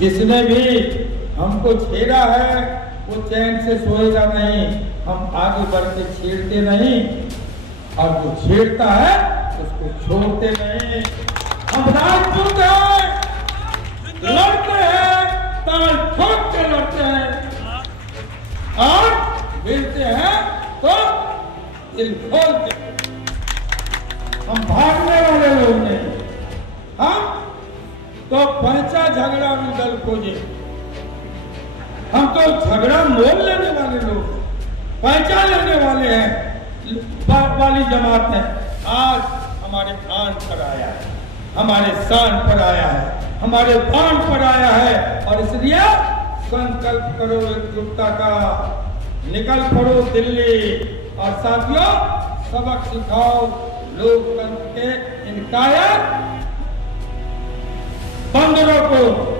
जिसने भी हमको छेड़ा है वो चैन से सोएगा नहीं। हम आगे बढ़ के छेड़ते नहीं, और जो छेड़ता है उसको छोड़ते नहीं। हम राजपूत हैं, लड़ते हैं, ताल ठोक के लड़ते हैं, और मिलते हैं तो दिल खोल के। हम भागने वाले लोग नहीं, हम तो पैसा झगड़ा में दल खोजे। हम तो झगड़ा मोल लेने वाले लोग, पैसा लेने वाले हैं, वाली जमात है। आज हमारे आन पर आया है, हमारे शान पर आया है, हमारे बाण पर आया है, और इसलिए संकल्प करो एकजुटता का, निकल पड़ो दिल्ली। और साथियों, सबक सिखाओ लोकतंत्र के इन कायर बंदरों को।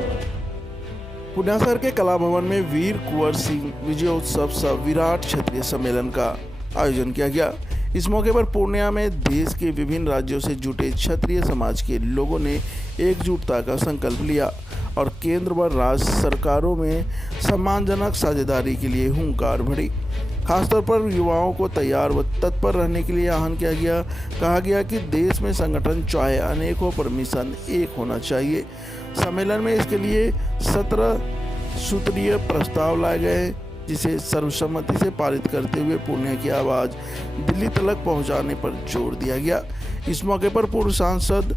पुण्यासर के कला भवन में वीर कुंवर सिंह विजयोत्सव सह विराट क्षत्रिय सम्मेलन का आयोजन किया गया। इस मौके पर पूर्णिया में देश के विभिन्न राज्यों से जुटे क्षत्रिय समाज के लोगों ने एकजुटता का संकल्प लिया और केंद्र व राज्य सरकारों में सम्मानजनक साझेदारी के लिए हुंकार भरी। खासतौर पर युवाओं को तैयार व तत्पर रहने के लिए आह्वान किया गया। कहा गया कि देश में संगठन चाहे अनेक हो पर मिशन एक होना चाहिए। सम्मेलन में इसके लिए 17 सूत्रीय प्रस्ताव लाए गए, जिसे सर्वसम्मति से पारित करते हुए पूर्णिया की आवाज़ दिल्ली तक पहुंचाने पर जोर दिया गया। इस मौके पर पूर्व सांसद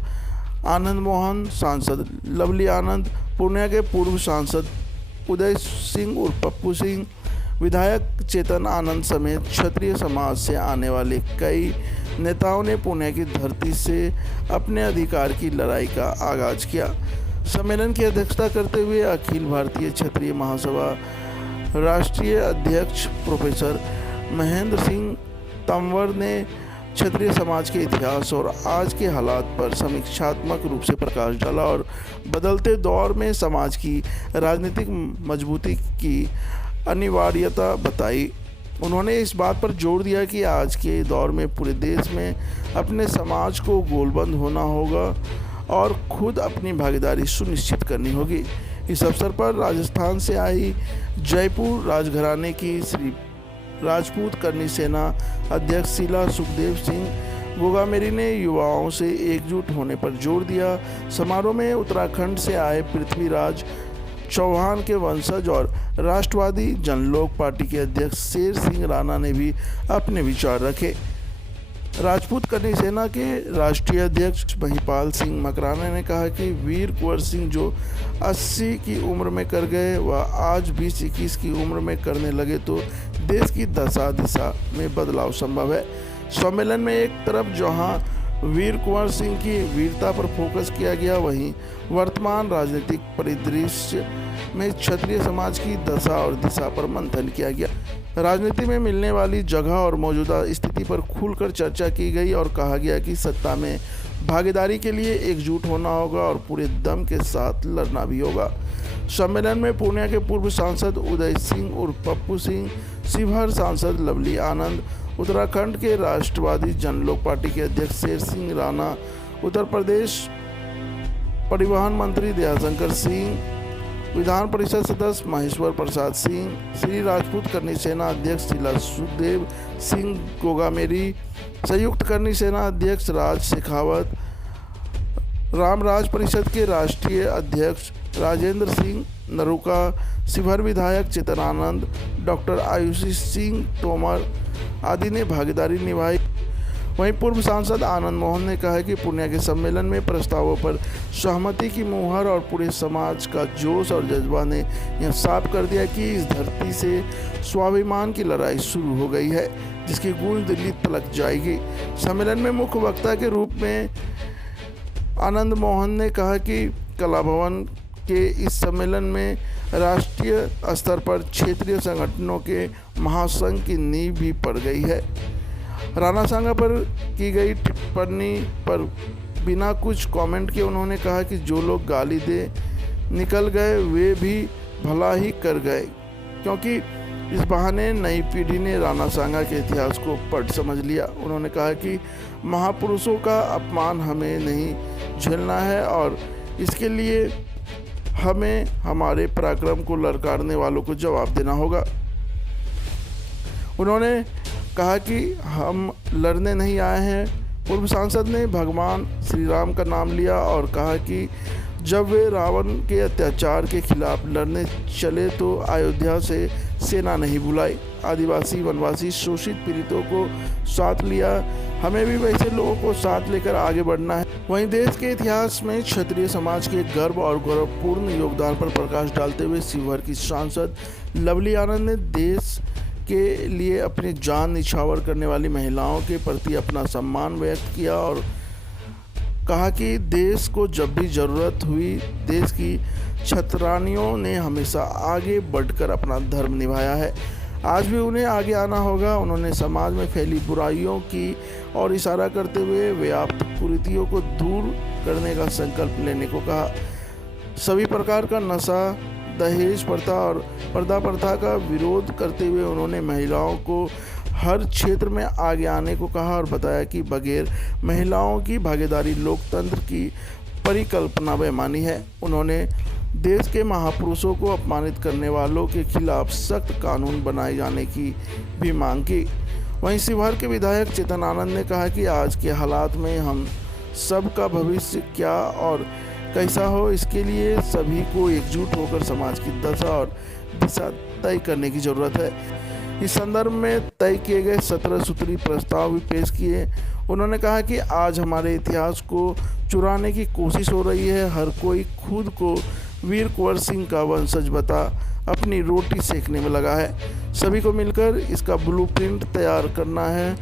आनंद मोहन, सांसद लवली आनंद, पूर्णिया के पूर्व सांसद उदय सिंह उर्फ पप्पू सिंह, विधायक चेतन आनंद समेत क्षत्रिय समाज से आने वाले कई नेताओं ने पूर्णिया की धरती से अपने अधिकार की लड़ाई का आगाज किया। सम्मेलन की अध्यक्षता करते हुए अखिल भारतीय क्षत्रिय महासभा राष्ट्रीय अध्यक्ष प्रोफेसर महेंद्र सिंह तंवर ने क्षत्रिय समाज के इतिहास और आज के हालात पर समीक्षात्मक रूप से प्रकाश डाला और बदलते दौर में समाज की राजनीतिक मजबूती की अनिवार्यता बताई। उन्होंने इस बात पर जोर दिया कि आज के दौर में पूरे देश में अपने समाज को गोलबंद होना होगा और खुद अपनी भागीदारी सुनिश्चित करनी होगी। इस अवसर पर राजस्थान से आई जयपुर राजघराने की श्री राजपूत करनी सेना अध्यक्ष शीला सुखदेव सिंह गोगामेरी ने युवाओं से एकजुट होने पर जोर दिया। समारोह में उत्तराखंड से आए पृथ्वीराज चौहान के वंशज और राष्ट्रवादी जनलोक पार्टी के अध्यक्ष शेर सिंह राणा ने भी अपने विचार रखे। राजपूत करनी सेना के राष्ट्रीय अध्यक्ष महिपाल सिंह मकराना ने कहा कि वीर कुंवर सिंह जो 80 की उम्र में कर गए वह आज 20-21 की उम्र में करने लगे तो देश की दशा दिशा में बदलाव संभव है। सम्मेलन में एक तरफ जहां वीर कुंवर सिंह की वीरता पर फोकस किया गया, वहीं वर्तमान राजनीतिक परिदृश्य में क्षत्रिय समाज की दशा और दिशा पर मंथन किया गया। राजनीति में मिलने वाली जगह और मौजूदा स्थिति पर खुलकर चर्चा की गई और कहा गया कि सत्ता में भागीदारी के लिए एकजुट होना होगा और पूरे दम के साथ लड़ना भी होगा। सम्मेलन में पूर्णिया के पूर्व सांसद उदय सिंह उर्फ पप्पू सिंह, शिवहर सांसद लवली आनंद, उत्तराखंड के राष्ट्रवादी जनलोक पार्टी के अध्यक्ष शेर सिंह राणा, उत्तर प्रदेश परिवहन मंत्री दयाशंकर सिंह, विधान परिषद सदस्य महेश्वर प्रसाद सिंह, श्री राजपूत करनी सेना अध्यक्ष शीला सुखदेव सिंह गोगामेरी, संयुक्त करनी सेना अध्यक्ष राज शेखावत, रामराज परिषद के राष्ट्रीय अध्यक्ष राजेंद्र सिंह नरूका, शिवहर विधायक चेतन आनंद, डॉक्टर आयुषी सिंह तोमर आदि ने भागीदारी निभाई। वहीं पूर्व सांसद आनंद मोहन ने कहा कि पूर्णिया के सम्मेलन में प्रस्तावों पर सहमति की मुहर और पूरे समाज का जोश और जज्बा ने यह साफ कर दिया कि इस धरती से स्वाभिमान की लड़ाई शुरू हो गई है, जिसकी गूंज दिल्ली तक जाएगी। सम्मेलन में मुख्य वक्ता के रूप में आनंद मोहन ने कहा कि कला भवन के इस सम्मेलन में राष्ट्रीय स्तर पर क्षेत्रीय संगठनों के महासंघ की नींव भी पड़ गई है। राणा सांगा पर की गई टिप्पणी पर बिना कुछ कमेंट के उन्होंने कहा कि जो लोग गाली दे निकल गए वे भी भला ही कर गए, क्योंकि इस बहाने नई पीढ़ी ने राणा सांगा के इतिहास को पढ़ समझ लिया। उन्होंने कहा कि महापुरुषों का अपमान हमें नहीं झेलना है और इसके लिए हमें हमारे पराक्रम को ललकारने वालों को जवाब देना होगा। उन्होंने कहा कि हम लड़ने नहीं आए हैं। पूर्व सांसद ने भगवान श्री राम का नाम लिया और कहा कि जब वे रावण के अत्याचार के खिलाफ लड़ने चले तो अयोध्या से सेना नहीं बुलाई, आदिवासी वनवासी शोषित पीड़ितों को साथ लिया। हमें भी वैसे लोगों को साथ लेकर आगे बढ़ना है। वहीं देश के इतिहास में क्षत्रिय समाज के गर्व और गौरवपूर्ण योगदान पर प्रकाश डालते हुए शिवहर की सांसद लवली आनंद ने देश के लिए अपनी जान निछावर करने वाली महिलाओं के प्रति अपना सम्मान व्यक्त किया और कहा कि देश को जब भी ज़रूरत हुई देश की क्षत्रानियों ने हमेशा आगे बढ़कर अपना धर्म निभाया है, आज भी उन्हें आगे आना होगा। उन्होंने समाज में फैली बुराइयों की और इशारा करते हुए व्याप्त कुरीतियों को दूर करने का संकल्प लेने को कहा। सभी प्रकार का नशा, दहेज प्रथा और पर्दा प्रथा का विरोध करते हुए उन्होंने महिलाओं को हर क्षेत्र में आगे आने को कहा और बताया कि बगैर महिलाओं की भागीदारी लोकतंत्र की परिकल्पना बेमानी है। उन्होंने देश के महापुरुषों को अपमानित करने वालों के खिलाफ सख्त कानून बनाए जाने की भी मांग की। वहीं शिवहर के विधायक चेतन आनंद ने कहा कि आज के हालात में हम सबका भविष्य क्या और कैसा हो, इसके लिए सभी को एकजुट होकर समाज की दशा और दिशा तय करने की ज़रूरत है। इस संदर्भ में तय किए गए 17 सूत्री प्रस्ताव भी पेश किए। उन्होंने कहा कि आज हमारे इतिहास को चुराने की कोशिश हो रही है। हर कोई खुद को वीर कुंवर सिंह का वंशज बता अपनी रोटी सेकने में लगा है। सभी को मिलकर इसका ब्लूप्रिंट तैयार करना है।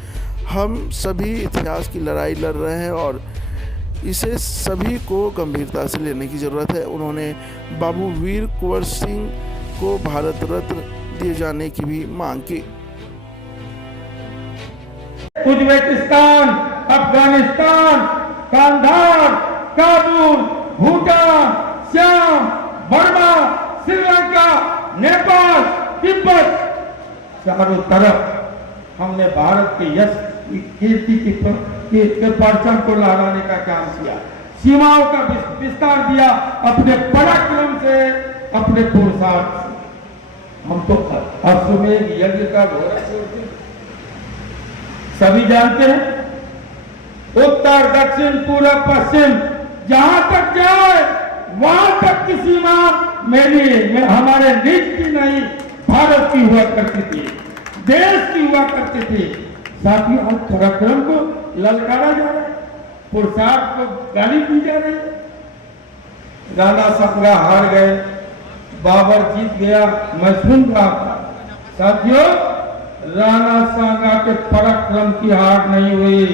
हम सभी इतिहास की लड़ाई लड़ रहे हैं और इसे सभी को गंभीरता से लेने की ज़रूरत है। उन्होंने बाबू वीर कुंवर सिंह को भारत रत्न दिए जाने की भी मांग की। उज्बेकिस्तान, अफगानिस्तान, कांधार, काबुल, भूटान, श्याम, बर्मा, श्रीलंका, नेपाल, तिब्बत, चारों तरफ हमने भारत के यश कीर्ति के परचम को लहराने का काम किया, सीमाओं का विस्तार दिया अपने पराक्रम से, अपने पुरुषार्थ से। हम तो अश्वमेध यज्ञ का घोड़ा छोड़ते सभी जानते हैं। उत्तर, दक्षिण, पूर्व, पश्चिम जहां तक जाए वहां तक की सीमा हमारे निज की नहीं, भारत की हुआ करती थी, देश की हुआ करती थी। साथियों, हम पराक्रम को ललकारा जा रहा है, पुरुषार्थ को गाली दी जा रही है। राणा सांगा हार गए, बाबर जीत गया, मैं सुन रहा था। साथियों, राणा सांगा के पराक्रम की हार नहीं हुई,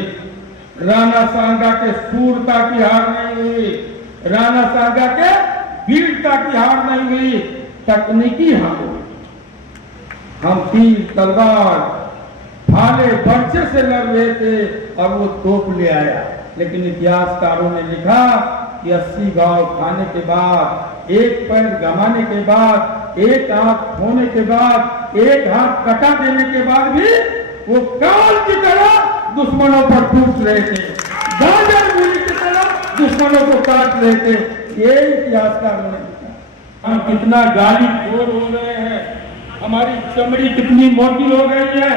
राणा सांगा के शूरता की हार नहीं हुई, राणा सांगा के वीरता की हार नहीं हुई, तकनीकी हार हुई। हम तीर, तलवार, भाले, बर्छे से लड़ रहे थे और वो तोप ले आया। लेकिन इतिहासकारों ने लिखा कि 80 घाव खाने के बाद, एक पैर गंवाने के बाद, एक आंख खोने के बाद, एक हाथ कटा देने के बाद भी वो काल की तरह दुश्मनों पर टूट रहे थे, गाजर मूली की तरह दुश्मनों को काट रहे थे। ये इतिहासकारों ने लिखा। हम कितना गाली खोर हो गए हैं, हमारी चमड़ी कितनी मोटी हो गई है।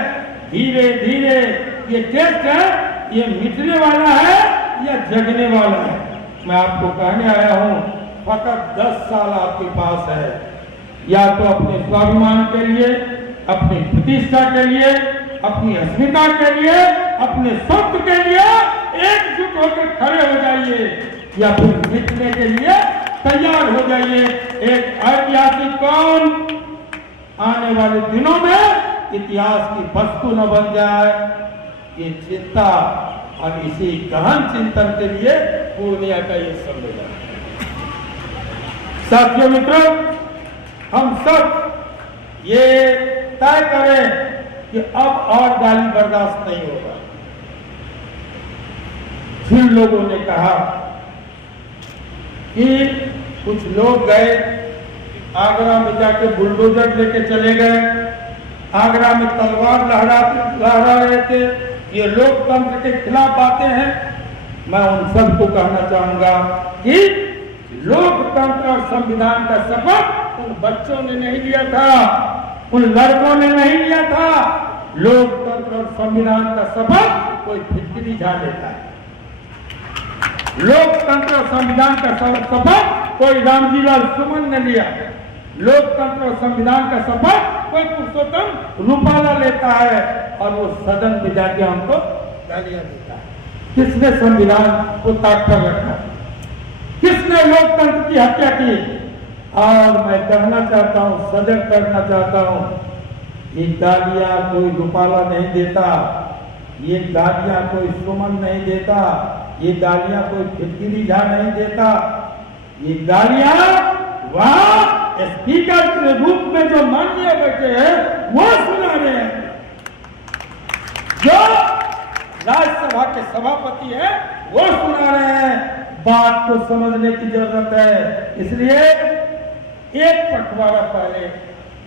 धीरे धीरे ये टेस्ट है, ये मिटने वाला है या जगने वाला है। मैं आपको कहने आया हूं, फकत 10 साल आपके पास है, या तो अपने स्वाभिमान के लिए, अपनी प्रतिष्ठा के लिए, अपनी अस्मिता के लिए, अपने स्वत्व के लिए एकजुट होकर खड़े हो जाइए, या फिर मिटने के लिए तैयार हो जाइए। एक ऐतिहासिक कौम आने वाले दिनों में इतिहास की वस्तु न बन जाए, ये चिंता और इसी गहन चिंतन के लिए पूर्णिया का ये सम्मेलन। साथियों, मित्रों, हम सब ये तय करें कि अब और गाली बर्दाश्त नहीं होगा। फिर लोगों ने कहा कि कुछ लोग गए आगरा में, जाके बुलडोजर लेके चले गए, आगरा में तलवार लहरा रहे थे, ये लोकतंत्र के खिलाफ बातें हैं। मैं उन सबको कहना चाहूंगा कि लोकतंत्र और संविधान का शपथ उन बच्चों ने नहीं लिया था, उन लड़कों ने नहीं लिया था। लोकतंत्र और संविधान का शपथ कोई फिटकरी झा लेता है। लोकतंत्र और संविधान का शपथ कोई रामजीलाल सुमन ने लिया। लोकतंत्र और संविधान का शपथ कोई पुरुषोत्तम रूपाला लेता है और वो सदन में जाके हमको गालियां देता है। किसने संविधान को ताक पर रखा? किसने लोकतंत्र की हत्या की? और मैं कहना चाहता हूं, सजग करना चाहता हूं, ये गालियां कोई रूपाला नहीं देता, ये गालियां कोई सुमन नहीं देता, ये गालियां कोई फिटकिरी झा नहीं देता। ये गालियां वहां स्पीकर के रूप में जो माननीय बैठे हैं वो सुना रहे हैं। जो राज्यसभा के सभापति हैं वो सुना रहे हैं। बात को समझने की जरूरत है। इसलिए एक पखवाड़ा पहले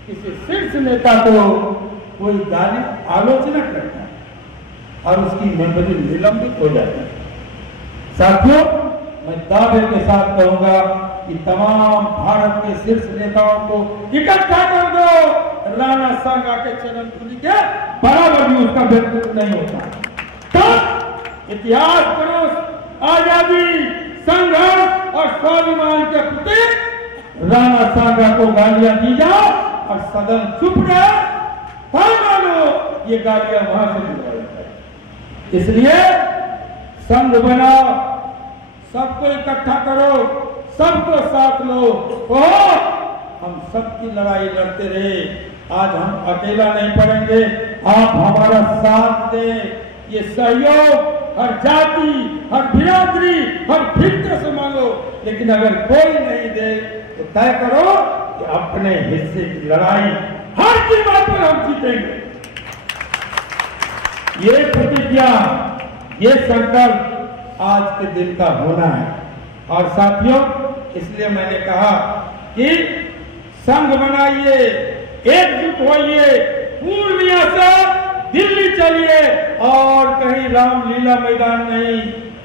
किसी शीर्ष नेता को कोई गाली आलोचना करता है और उसकी मंडली निलंबित हो जाती है। साथियों, मैं दावे के साथ कहूंगा कि तमाम भारत के शीर्ष नेताओं को इकट्ठा कर दो। राणा सांगा के चरण धूलि के बराबर भी उसका व्यक्तित्व नहीं होता। तब इतिहास पुरुष आजादी, संघर्ष और स्वाभिमान के प्रति राणा सांगा को गालियां दी जाए और सदन चुप रहे, मानो ये गालियां वहां से दी जाए। इसलिए संघ बनाओ, सबको इकट्ठा करो, सबको साथ लो। ओह, हम सबकी लड़ाई लड़ते रहे, आज हम अकेला नहीं पड़ेंगे। आप हमारा साथ दें। ये सहयोग हर जाति, हर बिरादरी, हर फिरके से मांगो, लेकिन अगर कोई नहीं दे तो तय करो कि अपने हिस्से की लड़ाई हर कीमत पर हम जीतेंगे। ये प्रतिज्ञा, ये संकल्प आज के दिन का होना है। और साथियों, इसलिए मैंने कहा कि संघ बनाइए, एकजुट होइए, पूर्णिया से दिल्ली चलिए और कहीं रामलीला मैदान नहीं,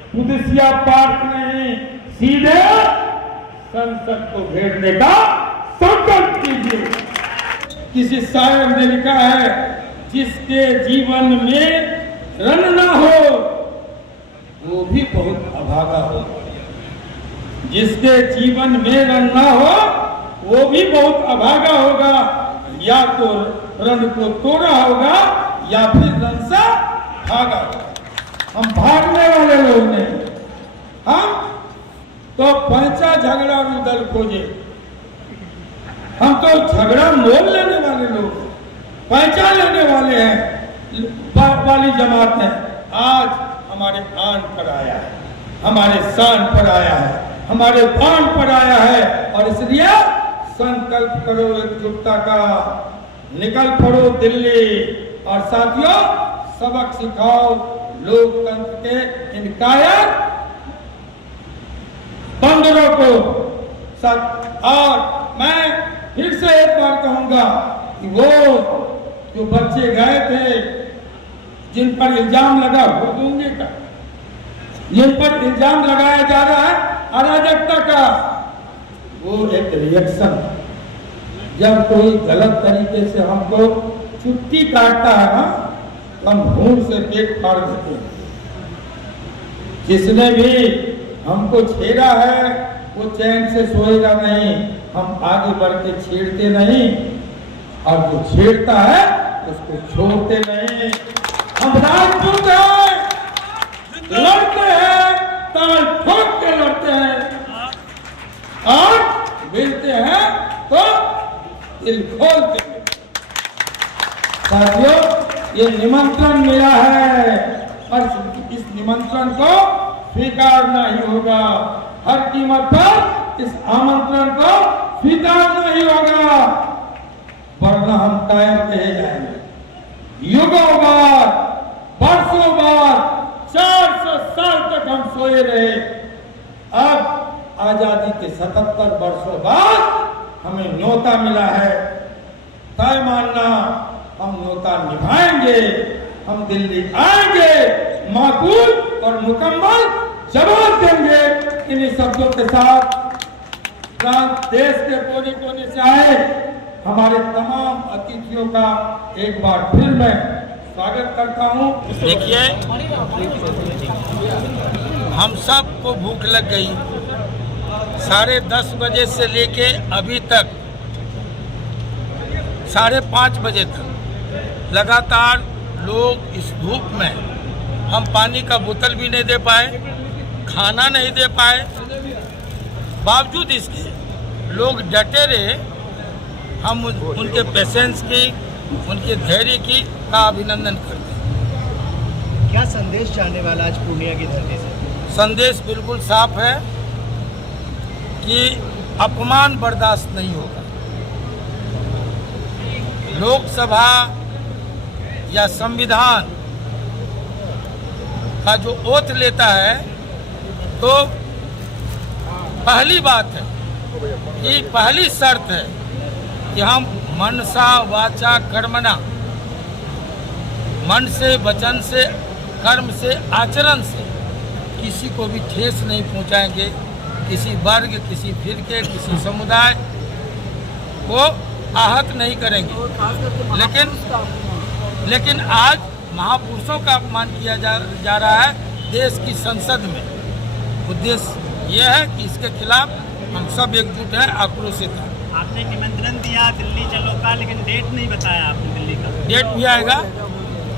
पुदसिया पार्क नहीं, सीधे संसद को घेरने का संकल्प कीजिए। किसी शायर ने लिखा है, जिसके जीवन में रन ना हो वो भी बहुत अभागा हो। जिसके जीवन में रन ना हो वो भी बहुत अभागा होगा। या तो रन को तोड़ा होगा या फिर रन से भागा होगा। हम भागने वाले लोग नहीं, हम तो पैंचा झगड़ा में दल खोजे। हम तो झगड़ा मोल लेने वाले लोग हैं, पैंचा लेने वाले हैं, वाली जमात है। आज हमारे आन पर आया है, हमारे शान पर आया है, हमारे बाण पर आया है। और इसलिए संकल्प करो एकजुटता का, निकल पड़ो दिल्ली। और साथियों, सबक सिखाओ लोकतंत्र के इन कायर बंदरों को। और मैं फिर से एक बार कहूंगा कि वो जो बच्चे गए थे, जिन पर इल्जाम लगा हुर्दुंगी का, जिन पर इल्जाम लगाया जा रहा है अराजकता का, वो एक रिएक्शन। जब कोई गलत तरीके से हमको छुट्टी काटता है ना, तो हम भूल से पेट फाड़ देते हैं। जिसने भी हमको छेड़ा है वो चैन से सोएगा नहीं। हम आगे बढ़ के छेड़ते नहीं, और जो छेड़ता है उसको छोड़ते नहीं। हम राजपूत हैं, लड़ते हैं, ताल ठोक के लड़ते हैं, और मिलते हैं तो दिल खोल के। साथियों, ये निमंत्रण मिला है और इस निमंत्रण को स्वीकारना ही होगा। हर कीमत पर इस आमंत्रण को स्वीकारना ही होगा, वरना हम कायर कहे जाएंगे। युगों बाद, वर्षों बाद, 400 साल तक हम सोए रहे। अब आजादी के 77 वर्षों बाद हमें न्योता मिला है। तय मानना, हम न्योता निभाएंगे, हम दिल्ली आएंगे, माकूल और मुकम्मल जवाब देंगे। इन्हीं शब्दों के साथ देश के कोने कोने से आए हमारे तमाम अतिथियों का एक बार फिर मैं स्वागत करता हूं। देखिए, हम सब को भूख लग गई। 10:30 बजे से लेके अभी तक 5:30 बजे तक लगातार लोग इस धूप में, हम पानी का बोतल भी नहीं दे पाए, खाना नहीं दे पाए, बावजूद इसके लोग डटे रहे। हम उनके पेशेंस की, उनके धैर्य की का अभिनंदन करते हैं। क्या संदेश जाने वाला आज पूर्णिया की धरती से? संदेश बिल्कुल साफ है कि अपमान बर्दाश्त नहीं होगा। लोकसभा या संविधान का जो ओथ लेता है, तो पहली बात है कि पहली शर्त है कि हम मनसा वाचा कर्मणा, मन से, वचन से, कर्म से, आचरण से किसी को भी ठेस नहीं पहुंचाएंगे। किसी वर्ग, किसी फिरके, किसी समुदाय को आहत नहीं करेंगे। लेकिन आज महापुरुषों का अपमान किया जा रहा है देश की संसद में। उद्देश्य यह है कि इसके खिलाफ हम सब एकजुट हैं, आक्रोशित हैं। आपने निमंत्रण दिया दिल्ली चलो का, लेकिन डेट नहीं बताया आपने दिल्ली का। डेट भी आएगा,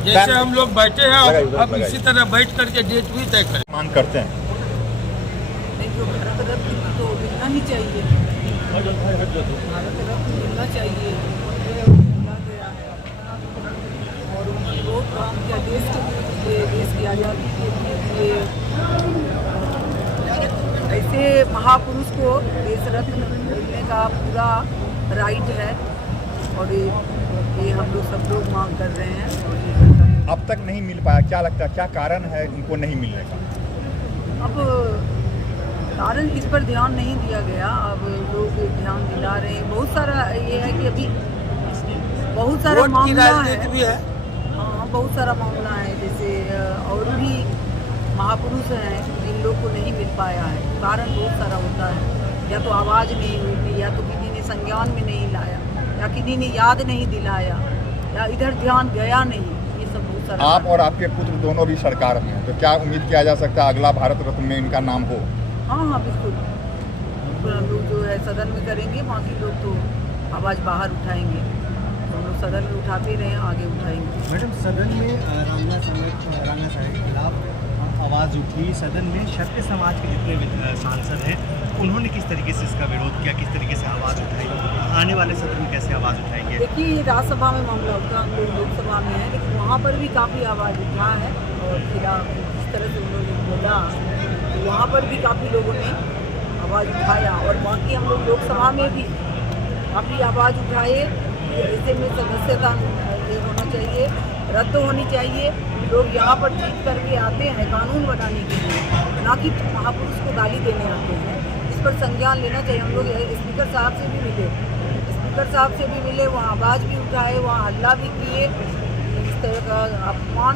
जैसे हम लोग बैठे हैं अब इसी तरह बैठ करके डेट भी तय करें। मांग करते हैं जो भारत रत्न तो मिलना ही चाहिए, भारत रत्न मिलना चाहिए। मिला गया है और उन्होंने बहुत काम किया देश के लिए, देश की आज़ादी के लिए। ऐसे महापुरुष को देश रत्न मिलने का पूरा राइट है और ये हम लोग सब लोग मांग कर रहे हैं। अब तक नहीं मिल पाया, क्या लगता है क्या कारण है उनको नहीं मिलने का? अब कारण इस पर ध्यान नहीं दिया गया, अब लोग ध्यान दिला रहे हैं। बहुत सारा ये है कि अभी बहुत सारा मामला है, हाँ बहुत सारा मामला है। जैसे और भी महापुरुष हैं जिन लोग को नहीं मिल पाया है। कारण बहुत सारा होता है, या तो आवाज़ नहीं हुई, या तो किसी ने संज्ञान में नहीं लाया, या किसी ने याद नहीं दिलाया, या इधर ध्यान गया नहीं। ये सब बहुत सारा। आप और आपके पुत्र दोनों भी सरकार में हैं, तो क्या उम्मीद किया जा सकता है अगला भारत रत्न में इनका नाम हो? हाँ बिल्कुल, हम लोग जो है सदन में करेंगे, बाकी लोग तो आवाज़ बाहर उठाएंगे। हम लोग सदन में उठाते रहे, आगे उठाएंगे। मैडम, सदन में रांगा साहब के खिलाफ आवाज़ उठी। सदन में क्षत्रिय समाज के जितने सांसद हैं उन्होंने किस तरीके से इसका विरोध किया, किस तरीके से आवाज़ उठाई? आने वाले सदन में कैसे आवाज़ उठाएंगे? देखिए, ये राज्यसभा में मामला होता, हम लोग लोकसभा में हैं, लेकिन वहाँ पर भी काफ़ी आवाज़ उठा है और खिलाफ जिस तरह से उन्होंने बोला, तो वहाँ पर भी काफ़ी लोगों ने आवाज़ उठाया। और बाकी हम लोग लोकसभा में भी काफ़ी आवाज़ उठाए। ऐसे में सदस्यता ये होना चाहिए, रद्द होनी चाहिए। लोग यहाँ पर जीत करके आते हैं कानून बनाने के लिए, ना कि महापुरुष को गाली देने आते हैं। इस पर संज्ञान लेना चाहिए। हम लोग स्पीकर साहब से भी मिले, वहाँ आवाज़ भी उठाए, वहाँ हल्ला भी किए। इस तरह का अपमान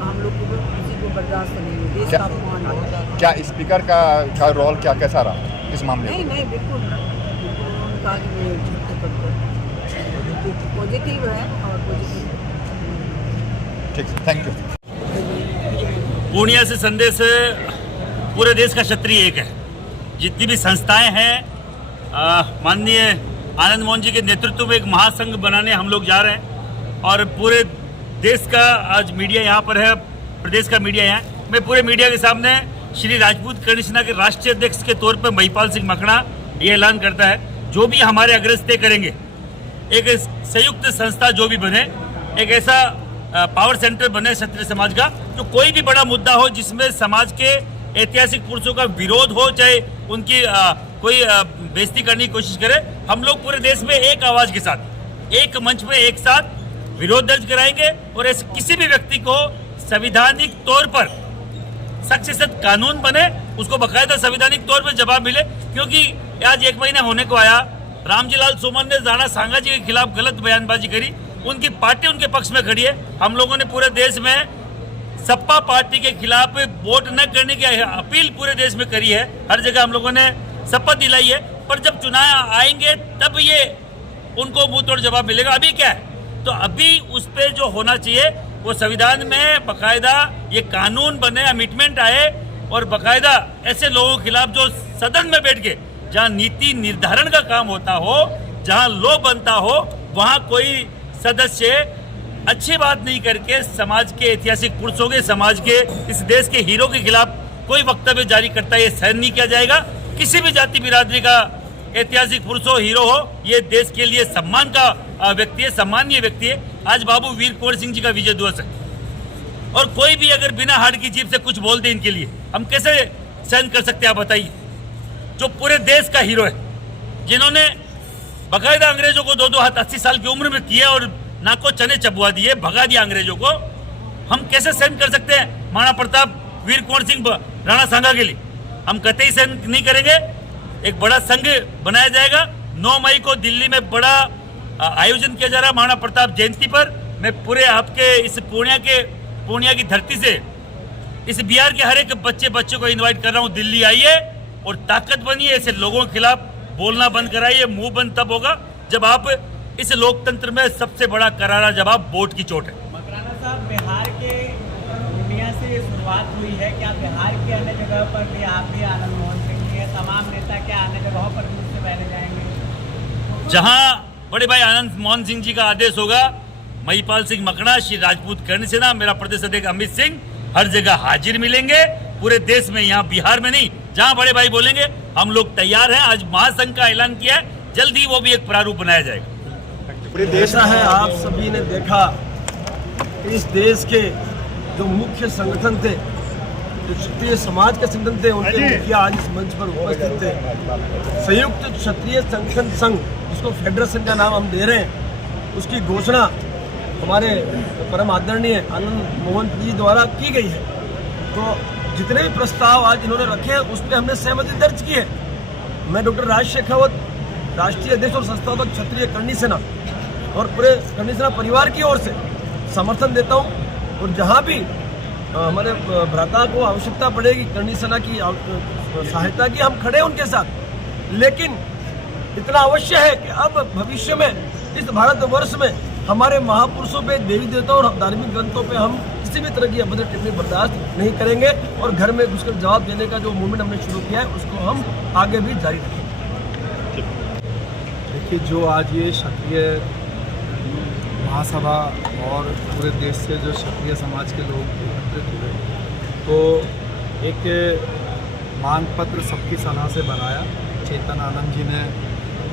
हम लोग को किसी को बर्दाश्त नहीं है, देश का अपमान है। क्या स्पीकर का रोल क्या कैसा रहा इस मामले में? नहीं बिल्कुल उन्होंने कहा कि पॉजिटिव है और पॉजिटिव। ठीक, थैंक यू। पूर्णिया से संदेश पूरे देश का क्षत्रिय एक है। जितनी भी संस्थाएं हैं, माननीय आनंद मोहन जी के नेतृत्व में एक महासंघ बनाने हम लोग जा रहे हैं और पूरे देश का आज मीडिया यहाँ पर है, प्रदेश का मीडिया यहाँ। मैं पूरे मीडिया के सामने श्री राजपूत कर्ण सेना के राष्ट्रीय अध्यक्ष के तौर पर महिपाल सिंह मखणा ये ऐलान करता है, जो भी हमारे अग्रज तय करेंगे, एक संयुक्त संस्था जो भी बने, एक ऐसा पावर सेंटर बने क्षत्रिय समाज का, जो कोई भी बड़ा मुद्दा हो जिसमें समाज के ऐतिहासिक पुरुषों का विरोध हो, चाहे उनकी कोई बेइज्जती करने की कोशिश करे, हम लोग पूरे देश में एक आवाज के साथ, एक मंच में एक साथ विरोध दर्ज कराएंगे और ऐसे किसी भी व्यक्ति को संवैधानिक तौर पर सख्त से सख्त कानून बने, उसको बकायदा संवैधानिक तौर पर जवाब मिले। क्योंकि आज 1 महीना होने को आया, रामजीलाल सोमन ने राणा सांगा जी के खिलाफ गलत बयानबाजी करी, उनकी पार्टी उनके पक्ष में खड़ी है। हम लोगों ने पूरे देश में सपा पार्टी के खिलाफ वोट न करने की अपील पूरे देश में करी है। हर जगह हम लोगों ने शपथ दिलाई है पर जब चुनाव आएंगे तब ये उनको मुंह तोड़ जवाब मिलेगा। अभी क्या है, तो अभी उस पर जो होना चाहिए वो संविधान में बाकायदा ये कानून बने, अमिटमेंट आए और बाकायदा ऐसे लोगों के खिलाफ जो सदन में बैठ के जहां नीति निर्धारण का काम होता हो, जहां लॉ बनता हो, वहां कोई सदस्य अच्छी बात नहीं करके समाज के ऐतिहासिक पुरुषों के, समाज के, इस देश के हीरो के खिलाफ कोई वक्तव्य जारी करता है, ये सहन नहीं किया जाएगा। किसी भी जाति बिरादरी का ऐतिहासिक पुरुष हो, हीरो हो, ये देश के लिए सम्मान का व्यक्ति है, सम्मानीय व्यक्ति है। आज बाबू वीर कुंवर सिंह जी का विजय दिवस है और कोई भी अगर बिना हाड़ की जीभ से कुछ बोल दे इनके लिए, हम कैसे सहन कर सकते हैं आप बताइए। जो पूरे देश का हीरो है, जिन्होंने बाकायदा अंग्रेजों को 2-2 हाथ 80 साल की उम्र में किया और नाको चने चबवा दिए, भगा दिया अंग्रेजों को, हम कैसे सहन कर सकते हैं महाराणा प्रताप वीर कुंवर सिंह राणा सांगा के लिए? हम कतई सहन नहीं करेंगे। एक बड़ा संघ बनाया जाएगा। 9 मई को दिल्ली में बड़ा आयोजन किया जा रहा है महाराणा प्रताप जयंती पर। मैं पूरे आपके इस पूर्णिया की धरती से इस बिहार के हर एक बच्चे को इनवाइट कर रहा हूँ, दिल्ली आइए और ताकत बनिए। ऐसे लोगों के खिलाफ बोलना बंद कराइए। मुंह बंद तब होगा जब आप इस लोकतंत्र में सबसे बड़ा करारा जवाब वोट की चोट है। मकराना साहब, बिहार के पूर्णिया से शुरुआत हुई है, क्या बिहार के अन्य जगह पर भी आप भी आनंद मोहन सिंह जी है, तमाम नेता क्या अन्य जगहों पर भी उससे पहले जाएंगे? जहां बड़े भाई आनंद मोहन सिंह जी का आदेश होगा, महिपाल सिंह मकड़ा, श्री राजपूत कर्ण सेना, मेरा प्रदेश अध्यक्ष अमित सिंह हर जगह हाजिर मिलेंगे, पूरे देश में, यहाँ बिहार में नहीं, जहां बड़े भाई बोलेंगे हम लोग तैयार हैं। आज महासंघ का ऐलान किया है, जल्दी वो भी एक प्रारूप बनाया जाएगा। पूरे देश है, आप सभी ने देखा इस देश के जो मुख्य संगठन थे, जो क्षत्रिय समाज के संगठन थे, उनके मुखिया आज इस मंच पर उपस्थित थे। संयुक्त क्षत्रिय संगठन संघ, जिसको फेडरेशन का नाम हम दे रहे हैं, उसकी घोषणा हमारे परम आदरणीय आनंद मोहन जी द्वारा की गई है। तो जितने भी प्रस्ताव आज इन्होंने रखे हैं उस पर हमने सहमति दर्ज की है। मैं डॉक्टर राज शेखावत, राष्ट्रीय अध्यक्ष और संस्थापक क्षत्रिय कर्णी सेना और पूरे कर्णी सेना परिवार की ओर से समर्थन देता हूँ। और जहाँ भी हमारे भ्राता को आवश्यकता पड़ेगी कर्णी सेना की सहायता की, हम खड़े उनके साथ। लेकिन इतना अवश्य है कि अब भविष्य में इस भारतवर्ष में हमारे महापुरुषों पे, देवी देवताओं और धार्मिक ग्रंथों पे हम किसी भी तरह की अभद्र टिप्पणी बर्दाश्त नहीं करेंगे और घर में घुसकर जवाब देने का जो मूवमेंट हमने शुरू किया है उसको हम आगे भी जारी रखेंगे। देखिए, जो आज ये क्षत्रिय महासभा और पूरे देश से जो क्षत्रिय समाज के लोग एकत्रित हुए, तो एक मांग पत्र सबकी सलाह से बनाया। चेतन आनंद जी ने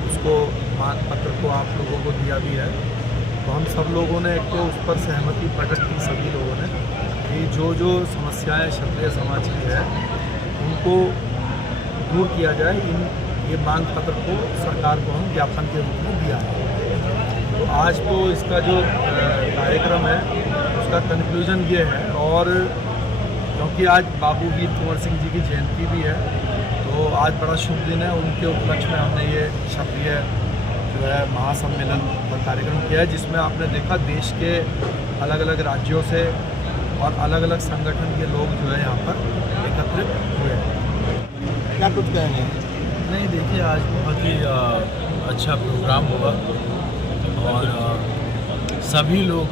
उसको मांग पत्र को आप लोगों को दिया भी है। तो हम सब लोगों ने एक तो उस पर सहमति प्रकट की, सभी लोगों ने, कि जो जो समस्याएं क्षत्रिय समाज की है उनको दूर किया जाए। ये मांग पत्र को सरकार को हम ज्ञापन के रूप में दिया है। तो आज तो इसका जो कार्यक्रम है उसका कंक्लूजन ये है। और क्योंकि आज बाबू वीर कुंवर सिंह जी की जयंती भी है, तो आज बड़ा शुभ दिन है। उनके उपलक्ष्य में हमने ये क्षत्रिय जो है महासम्मेलन का कार्यक्रम किया है, जिसमें आपने देखा देश के अलग अलग राज्यों से और अलग अलग संगठन के लोग जो है यहाँ पर एकत्रित हुए हैं। क्या कुछ कहेंगे? नहीं, देखिए, आज बहुत ही अच्छा प्रोग्राम हुआ और सभी लोग,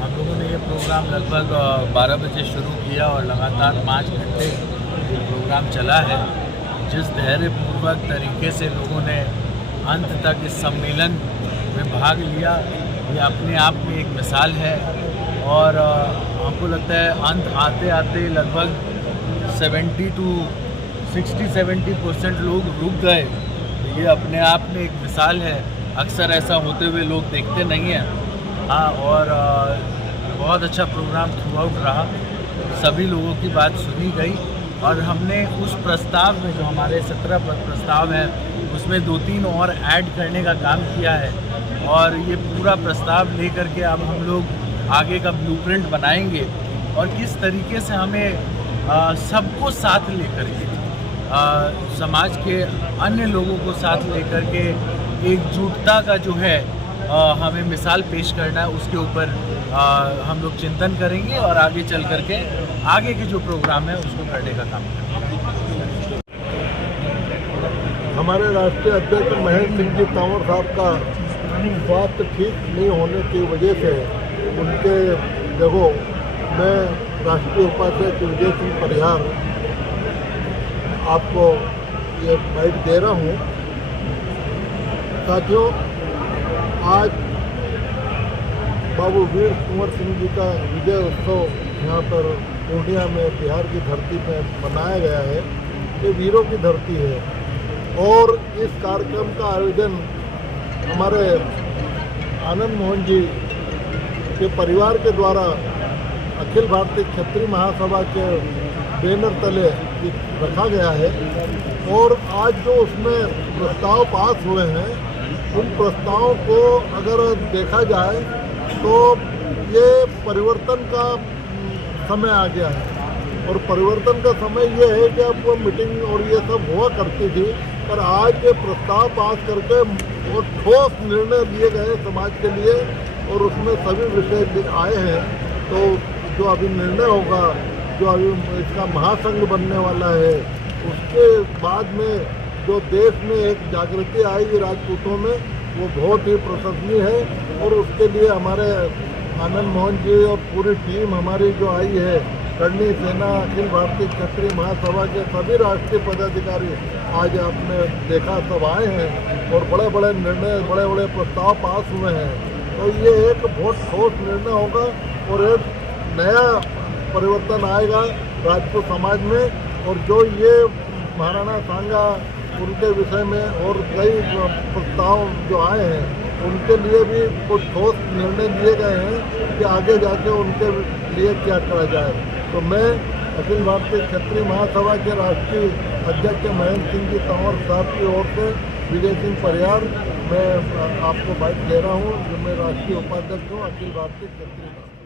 हम लोगों ने ये प्रोग्राम लगभग 12 बजे शुरू किया और लगातार 5 घंटे ये प्रोग्राम चला है। जिस धैर्यपूर्वक तरीके से लोगों ने अंत तक इस सम्मेलन में भाग लिया, ये अपने आप में एक मिसाल है। और हमको लगता है अंत आते आते लगभग 60-70% लोग रुक गए। तो ये अपने आप में एक मिसाल है। अक्सर ऐसा होते हुए लोग देखते नहीं हैं। हाँ, और बहुत अच्छा प्रोग्राम थ्रू आउट रहा। सभी लोगों की बात सुनी गई और हमने उस प्रस्ताव में, जो हमारे 17 प्रस्ताव हैं, उसमें 2-3 और ऐड करने का काम किया है। और ये पूरा प्रस्ताव लेकर के अब हम लोग आगे का ब्लूप्रिंट बनाएंगे और किस तरीके से हमें सबको साथ लेकर के, समाज के अन्य लोगों को साथ लेकर के एकजुटता का जो है हमें मिसाल पेश करना है, उसके ऊपर हम लोग चिंतन करेंगे और आगे चल करके आगे के जो प्रोग्राम है उसको करने का काम करेंगे। हम हमारे राष्ट्रीय अध्यक्ष महेंद्र सिंह जी तंवर साहब का स्वास्थ्य ठीक नहीं होने की वजह से उनके जगह मैं राष्ट्रीय उपाध्यक्ष विजय सिंह परिहार आपको ये बाइट दे रहा हूँ। साथियों, आज बाबू वीर कुंवर सिंह जी का विजय उत्सव यहाँ पर पूर्णिया में बिहार की धरती पर मनाया गया है। ये वीरों की धरती है और इस कार्यक्रम का आयोजन हमारे आनंद मोहन जी के परिवार के द्वारा अखिल भारतीय क्षत्रिय महासभा के बैनर तले रखा गया है और आज जो उसमें प्रस्ताव पास हुए हैं उन प्रस्तावों को अगर देखा जाए तो ये परिवर्तन का समय आ गया है और परिवर्तन का समय ये है कि अब वो मीटिंग और ये सब हुआ करती थी, पर आज ये प्रस्ताव पास करके वो ठोस निर्णय लिए गए समाज के लिए और उसमें सभी विषय आए हैं। तो जो अभी निर्णय होगा, जो अभी इसका महासंघ बनने वाला है, उसके बाद में जो देश में एक जागृति आएगी राजपूतों में, वो बहुत ही प्रशंसनीय है और उसके लिए हमारे आनंद मोहन जी और पूरी टीम हमारी जो आई है, करणी सेना, अखिल भारतीय क्षत्रिय महासभा के सभी राष्ट्रीय पदाधिकारी आज आपने देखा सब आए हैं और बड़े बड़े निर्णय, बड़े बड़े प्रस्ताव पास हुए हैं। तो ये एक बहुत ठोस निर्णय होगा और एक नया परिवर्तन आएगा राजपूत समाज में। और जो ये महाराणा सांगा उनके विषय में और कई प्रस्ताव जो आए हैं उनके लिए भी कुछ ठोस निर्णय लिए गए हैं कि आगे जाके उनके लिए क्या करा जाए। तो मैं अखिल भारतीय क्षत्रिय महासभा के राष्ट्रीय अध्यक्ष महेंद्र सिंह जी तंवर साहब की ओर से विजय सिंह परिहार मैं आपको बाइट दे रहा हूँ, जो मैं राष्ट्रीय उपाध्यक्ष हूँ अखिल भारतीय क्षत्रिय महासभा।